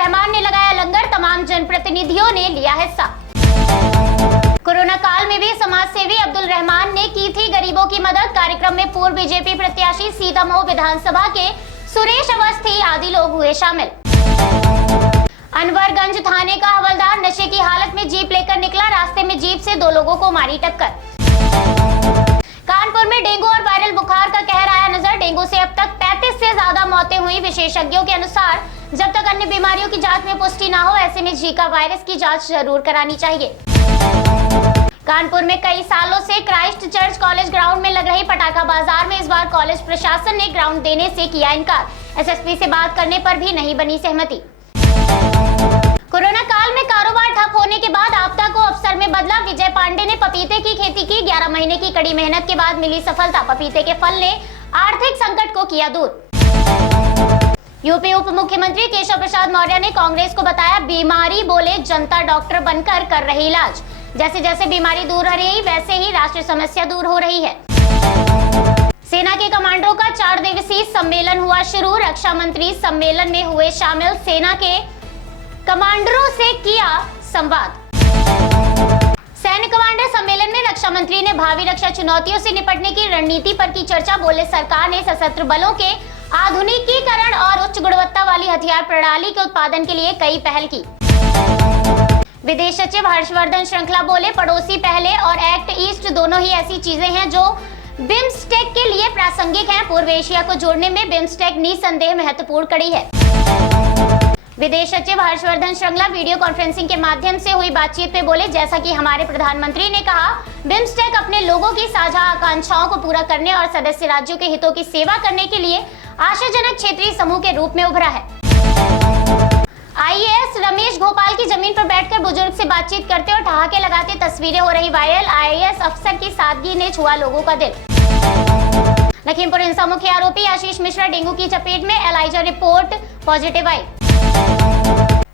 रहमान ने लगाया लंगर, तमाम जनप्रतिनिधियों ने लिया हिस्सा। कोरोना काल में भी समाज सेवी अब्दुल रहमान ने की थी गरीबों की मदद। कार्यक्रम में पूर्व बीजेपी प्रत्याशी सीतामऊ विधानसभा के सुरेश अवस्थी आदि लोग हुए शामिल। अनवरगंज थाने का हवलदार नशे की हालत में जीप लेकर निकला, रास्ते में जीप से 2 लोगों को मारी टक्कर। कानपुर में डेंगू और वायरल बुखार का कहर आया नजर। डेंगू से अब तक 35 से ज्यादा मौतें हुई। विशेषज्ञों के अनुसार जब तक अन्य बीमारियों की जांच में पुष्टि ना हो, ऐसे में जीका वायरस की जांच जरूर करानी चाहिए। कानपुर में कई सालों से क्राइस्ट चर्च कॉलेज ग्राउंड में लग रही पटाखा बाजार में इस बार कॉलेज प्रशासन ने ग्राउंड देने से किया इनकार। एसएसपी से बात करने पर भी नहीं बनी सहमति। कोरोना काल में कारोबार ठप होने के बाद आपदा को अवसर में बदला। विजय पांडे ने पपीते की खेती की। 11 महीने की कड़ी मेहनत के बाद मिली सफलता। पपीते के फल ने आर्थिक संकट को किया दूर। यूपी उप मुख्यमंत्री केशव प्रसाद मौर्य ने कांग्रेस को बताया बीमारी, बोले जनता डॉक्टर बनकर कर रही इलाज। जैसे जैसे बीमारी दूर हो रही, वैसे ही राष्ट्रीय समस्या दूर हो रही है। सेना के कमांडरों का 4 दिवसीय सम्मेलन हुआ शुरू। रक्षा मंत्री सम्मेलन में हुए शामिल। सेना के कमांडरों से किया संवाद। सैन्य कमांडर सम्मेलन में रक्षा मंत्री ने भावी रक्षा चुनौतियों से निपटने की रणनीति पर की चर्चा। बोले सरकार ने सशस्त्र बलों के आधुनिकीकरण और उच्च गुणवत्ता वाली हथियार प्रणाली के उत्पादन के लिए कई पहल की। विदेश सचिव हर्षवर्धन श्रृंखला बोले पड़ोसी पहले और एक्ट ईस्ट दोनों ही ऐसी चीजें हैं जो बिम्स्टेक के लिए प्रासंगिक हैं। पूर्व एशिया को जोड़ने में बिम्स्टेक निसंदेह महत्वपूर्ण कड़ी है। विदेश सचिव हर्षवर्धन श्रृंखला वीडियो कॉन्फ्रेंसिंग के माध्यम से हुई बातचीत में बोले जैसा कि हमारे प्रधानमंत्री ने कहा, बिम्स्टेक अपने लोगों की साझा आकांक्षाओं को पूरा करने और सदस्य राज्यों के हितों की सेवा करने के लिए आशाजनक क्षेत्रीय समूह के रूप में उभरा है। आईएएस रमेश घोपाल की जमीन पर बैठकर बुजुर्ग से बातचीत करते और ठहाके लगाते तस्वीरें हो रही वायरल। आईएएस अफसर की सादगी ने छुआ लोगों का दिल। लखीमपुर हिंसा मुख्य आरोपी आशीष मिश्रा डेंगू की चपेट में, एलाइजा रिपोर्ट पॉजिटिव आई।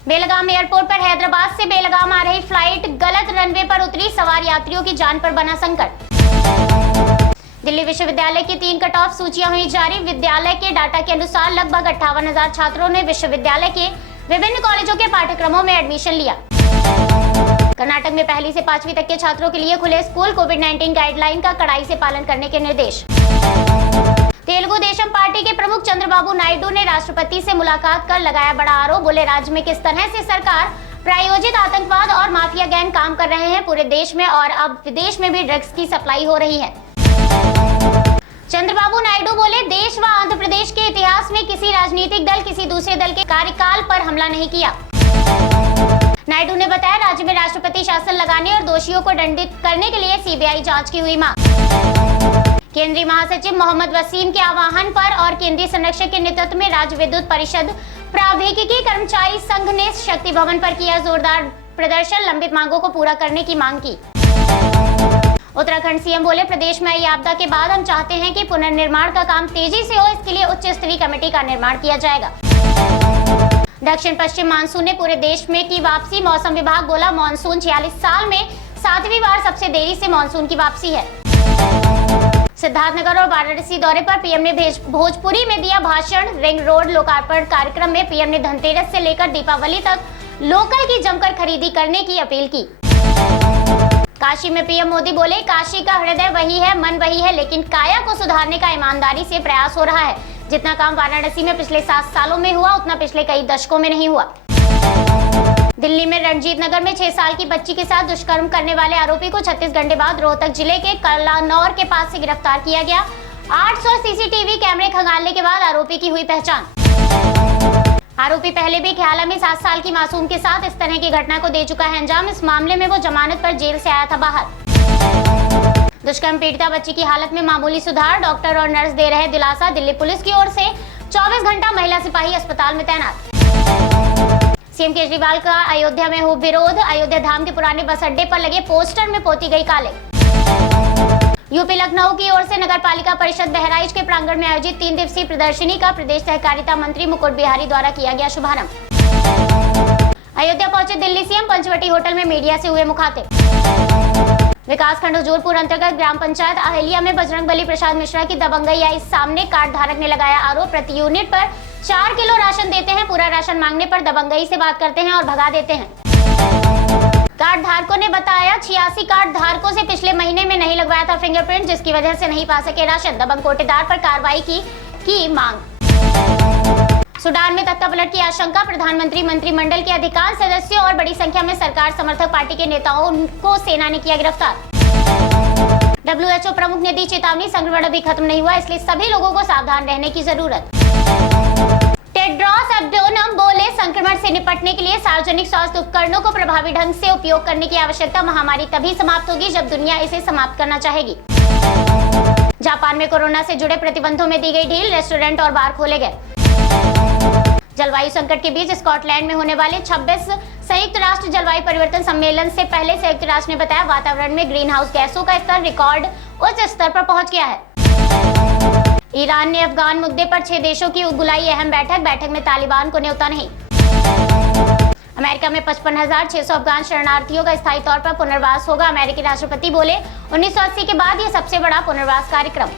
बेलगाम एयरपोर्ट पर हैदराबाद से बेलगाम आ रही फ्लाइट गलत रनवे पर उतरी, सवार यात्रियों की जान पर बना संकट। दिल्ली विश्वविद्यालय की 3 कट ऑफ सूचियां हुई जारी। विद्यालय के डाटा के अनुसार लगभग 58,000 छात्रों ने विश्वविद्यालय के विभिन्न कॉलेजों के पाठ्यक्रमों में एडमिशन लिया। कर्नाटक में 1ली से 5वीं तक के छात्रों के लिए खुले स्कूल। कोविड-19 गाइडलाइन का कड़ाई से पालन करने के निर्देश। तेलुगु देशम पार्टी के प्रमुख चंद्रबाबू नायडू ने राष्ट्रपति से मुलाकात कर लगाया बड़ा आरोप। बोले राज्य में किस तरह से सरकार प्रायोजित आतंकवाद और माफिया गैंग काम कर रहे हैं। पूरे देश में और अब विदेश में भी ड्रग्स की सप्लाई हो रही है। चंद्रबाबू नायडू बोले देश व आंध्र प्रदेश के इतिहास में किसी राजनीतिक दल किसी दूसरे दल के कार्यकाल पर हमला नहीं किया। नायडू ने बताया राज्य में राष्ट्रपति शासन लगाने और दोषियों को दंडित करने के लिए सीबीआई जांच की हुई मांग। केंद्रीय महासचिव मोहम्मद वसीम के आह्वान पर और केंद्रीय संरक्षक के नेतृत्व में राज्य विद्युत परिषद प्राधिकरण कर्मचारी संघ ने शक्ति भवन पर किया जोरदार प्रदर्शन। लंबित मांगों को पूरा करने की मांग की। उत्तराखंड सीएम बोले प्रदेश में आई आपदा के बाद हम चाहते हैं कि पुनर्निर्माण का काम तेजी से हो, इसके लिए उच्च स्तरीय कमेटी का निर्माण किया जाएगा। दक्षिण पश्चिम मानसून ने पूरे देश में की वापसी। मौसम विभाग बोला मानसून 46 साल में 7वीं बार सबसे देरी से मानसून की वापसी है। सिद्धार्थनगर और वाराणसी दौरे पर पीएम ने भोजपुरी में दिया भाषण। रिंग रोड लोकार्पण कार्यक्रम में पीएम ने धनतेरस से लेकर दीपावली तक लोकल की जमकर खरीदी करने की अपील की। काशी में पीएम मोदी बोले काशी का हृदय वही है, मन वही है, लेकिन काया को सुधारने का ईमानदारी से प्रयास हो रहा है। जितना काम वाराणसी में पिछले 7 सालों में हुआ उतना पिछले कई दशकों में नहीं हुआ। दिल्ली में रणजीत नगर में 6 साल की बच्ची के साथ दुष्कर्म करने वाले आरोपी को 36 घंटे बाद रोहतक जिले के कलानौर के पास से गिरफ्तार किया गया। 800 सीसीटीवी कैमरे खंगालने के बाद आरोपी की हुई पहचान। आरोपी पहले भी ख्याला में 7 साल की मासूम के साथ इस तरह की घटना को दे चुका है अंजाम। इस मामले में वो जमानत पर जेल से आया था बाहर। दुष्कर्म पीड़िता बच्ची की हालत में मामूली सुधार, डॉक्टर और नर्स दे रहे दिलासा। दिल्ली पुलिस की ओर से 24 घंटा महिला सिपाही अस्पताल में तैनात। सीएम केजरीवाल का अयोध्या में हो विरोध। अयोध्या धाम के पुराने बस अड्डे पर लगे पोस्टर में पोती गई काले। यूपी लखनऊ की ओर से नगर पालिका परिषद बहराइच के प्रांगण में आयोजित 3 दिवसीय प्रदर्शनी का प्रदेश सहकारिता मंत्री मुकुट बिहारी द्वारा किया गया शुभारंभ। अयोध्या पहुंचे दिल्ली सीएम, पंचवटी होटल में मीडिया से हुए मुखातिब। विकासखंड हुजूरपुर अंतर्गत ग्राम पंचायत अहिल्या में बजरंगबली प्रसाद मिश्रा की दबंगई आई सामने। कार्ड धारक ने लगाया आरोप, प्रति यूनिट पर 4 किलो राशन देते हैं, पूरा राशन मांगने पर दबंगई से बात करते हैं और भगा देते हैं। कार्ड धारकों ने बताया 86 कार्ड धारकों से पिछले महीने में नहीं लगवाया था फिंगरप्रिंट, जिसकी वजह से नहीं पा सके राशन। दबंग कोटेदार पर कार्रवाई की मांग। सूडान में तख्तापलट की आशंका, प्रधानमंत्री मंत्रिमंडल के अधिकांश सदस्यों और बड़ी संख्या में सरकार समर्थक पार्टी के नेताओं को सेना ने किया गिरफ्तार। WHO प्रमुख ने दी चेतावनी, संक्रमण अभी खत्म नहीं हुआ, इसलिए सभी लोगों को सावधान रहने की जरूरत। टेड्रोस एडहानोम बोले, संक्रमण से निपटने के लिए सार्वजनिक स्वास्थ्य उपकरणों को प्रभावी ढंग से उपयोग करने की आवश्यकता। महामारी तभी समाप्त होगी जब दुनिया इसे समाप्त करना चाहेगी। जापान में कोरोना से जुड़े प्रतिबंधों में दी गई ढील, रेस्टोरेंट और बार खोले गए। जलवायु संकट के बीच स्कॉटलैंड में होने वाले 26 संयुक्त राष्ट्र जलवायु परिवर्तन सम्मेलन से पहले संयुक्त राष्ट्र ने बताया, वातावरण में ग्रीन हाउस गैसों का स्तर रिकॉर्ड उच्च स्तर पर पहुंच गया है। ईरान ने अफगान मुद्दे पर 6 देशों की बुलाई अहम बैठक में तालिबान को न्योता नहीं। अमेरिका में 55,600 अफगान शरणार्थियों का स्थायी तौर पर पुनर्वास होगा। अमेरिकी राष्ट्रपति बोले, 1980 के बाद यह सबसे बड़ा पुनर्वास कार्यक्रम।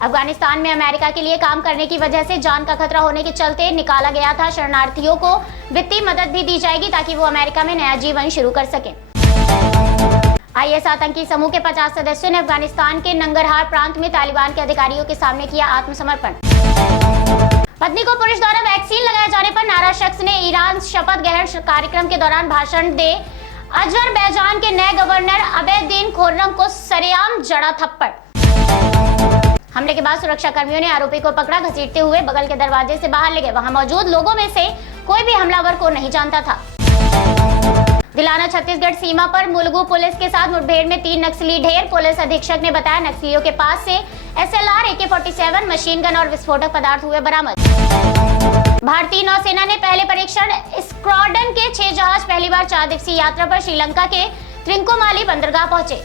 अफगानिस्तान में अमेरिका के लिए काम करने की वजह से जान का खतरा होने के चलते निकाला गया था। शरणार्थियों को वित्तीय मदद भी दी जाएगी ताकि वो अमेरिका में नया जीवन शुरू कर सके। IS आतंकी समूह के 50 सदस्यों ने अफगानिस्तान के नंगरहार प्रांत में तालिबान के अधिकारियों के सामने किया आत्मसमर्पण। पत्नी को पुरुष द्वारा वैक्सीन लगाए जाने पर नाराज शख्स ने ईरान शपथ ग्रहण कार्यक्रम के दौरान भाषण दे अजरबैजान के नए गवर्नर अबैदीन खुर्रम को सरेआम जड़ा थप्पड़। हमले के बाद सुरक्षा कर्मियों ने आरोपी को पकड़ा, घसीटते हुए बगल के दरवाजे से बाहर ले गए। वहां मौजूद लोगों में से कोई भी हमलावर को नहीं जानता था। दिलाना छत्तीसगढ़ सीमा पर मुलुगु पुलिस के साथ मुठभेड़ में 3 नक्सली ढेर। पुलिस अधीक्षक ने बताया, नक्सलियों के पास से SLR, AK-47, मशीन गन और विस्फोटक पदार्थ हुए बरामद। भारतीय नौसेना ने पहले परीक्षण स्क्वाड्रन के 6 जहाज पहली बार 4 दिवसीय यात्रा पर श्रीलंका के त्रिंकोमाली बंदरगाह पहुंचे।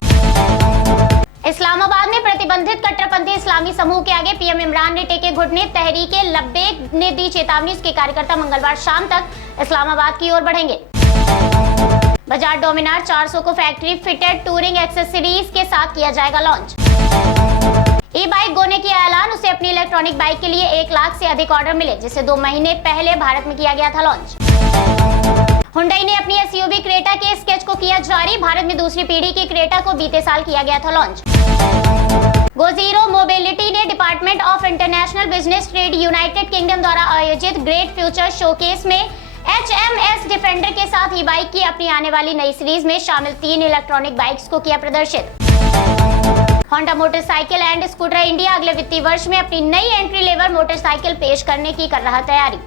इस्लामाबाद में प्रतिबंधित कट्टरपंथी इस्लामी समूह के आगे पीएम इमरान ने टेके घुटने। तहरीके लब्बैक ने दी चेतावनी, उसके कार्यकर्ता मंगलवार शाम तक इस्लामाबाद की ओर बढ़ेंगे। बजाज डोमिनार 400 को फैक्ट्री फिटेड टूरिंग एक्सेसरीज के साथ किया जाएगा लॉन्च। ई बाइक गोने की ऐलान, उसे अपनी इलेक्ट्रॉनिक बाइक के लिए 1 लाख से अधिक ऑर्डर मिले, जिसे 2 महीने पहले भारत में किया गया था लॉन्च। हुंडई ने अपनी SUV क्रेटा के स्केच को किया जारी। भारत में दूसरी पीढ़ी की क्रेटा को बीते साल किया गया था लॉन्च। गोजीरो मोबिलिटी ने department of international business trade United kingdom द्वारा आयोजित ग्रेट फ्यूचर शोकेस में HMS डिफेंडर के साथ ई बाइक की अपनी आने वाली नई सीरीज में शामिल 3 इलेक्ट्रॉनिक बाइक्स को किया प्रदर्शित। Honda motorcycle and scooter India अगले वित्तीय वर्ष में अपनी नई एंट्री लेवल मोटरसाइकिल पेश करने की कर रहा तैयारी।